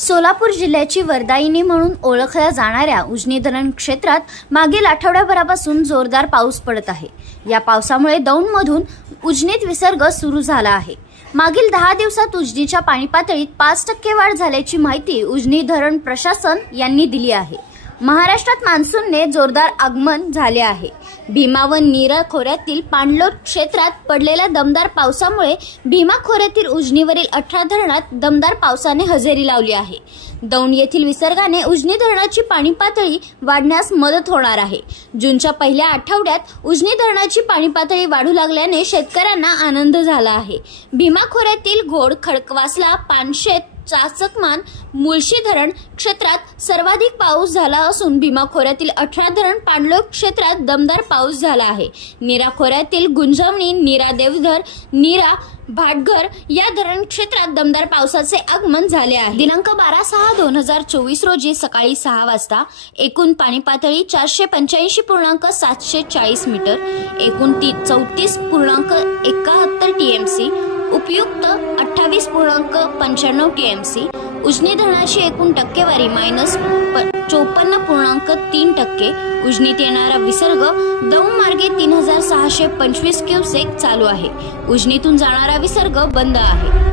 सोलापूर जिल्ह्याची वरदायिनी म्हणून ओळखल्या जाणाऱ्या उजनी धरण क्षेत्रात मागील आठवड्याभरापासून जोरदार पाऊस पडत आहे। या पावसामुळे दौंडमधून उजनीत विसर्ग सुरू झाला आहे। मागील 10 दिवसात उजनीच्या पाणी पातळीत 5% वाढ झाल्याची माहिती उजनी धरण प्रशासन यांनी दिली आहे। महाराष्ट्रात मान्सूनने जोरदार आगमन झाले आहे। भीमा व नीरा खोऱ्यातील पाणलोट क्षेत्रात पडलेल्या दमदार पावसामुळे भीमा खोऱ्यातील उजनीवरील 18 धरणात दमदार पावसाने हजेरी लावली आहे। दौंड येथील विसर्गाने उजनी धरणाची पाणी पातळी वाढण्यास मदत होणार आहे। जूनच्या पहिल्या आठवड्यात उजनी धरणाची पाणी पातळी वाढू लागल्याने शेतकऱ्यांना आनंद झाला आहे। भीमा खोऱ्यातील घोड, खडकवासला, पानशेत, चाचकमान, मुळशी धरण क्षेत्रात सर्वाधिक पाऊस झाला असून भीमा खोऱ्यातील 18 धरण पाणलोट क्षेत्रात दमदार पाऊस झाला आहे। नीरा खोऱ्यातील गुंजवणी, नीरा देवधर, नीरा भाटघर या धरण क्षेत्रात दमदार पावसाचे आगमन झाले आहे। दिनांक 12/6/2024 रोजी सकाळी 6 वाजता एकूण पाणी पातळी 485.740 मीटर, एकूण 34.71 टीएमसी, उपयुक्त 28.95 टीएमसी, उजनी धरणाची एकूण टक्केवारी -54.3%, उजनीत येणारा विसर्ग दौंड मार्गे 3625 क्युसेक चालू आहे। उजनीतून जाणारा विसर्ग बंद आहे।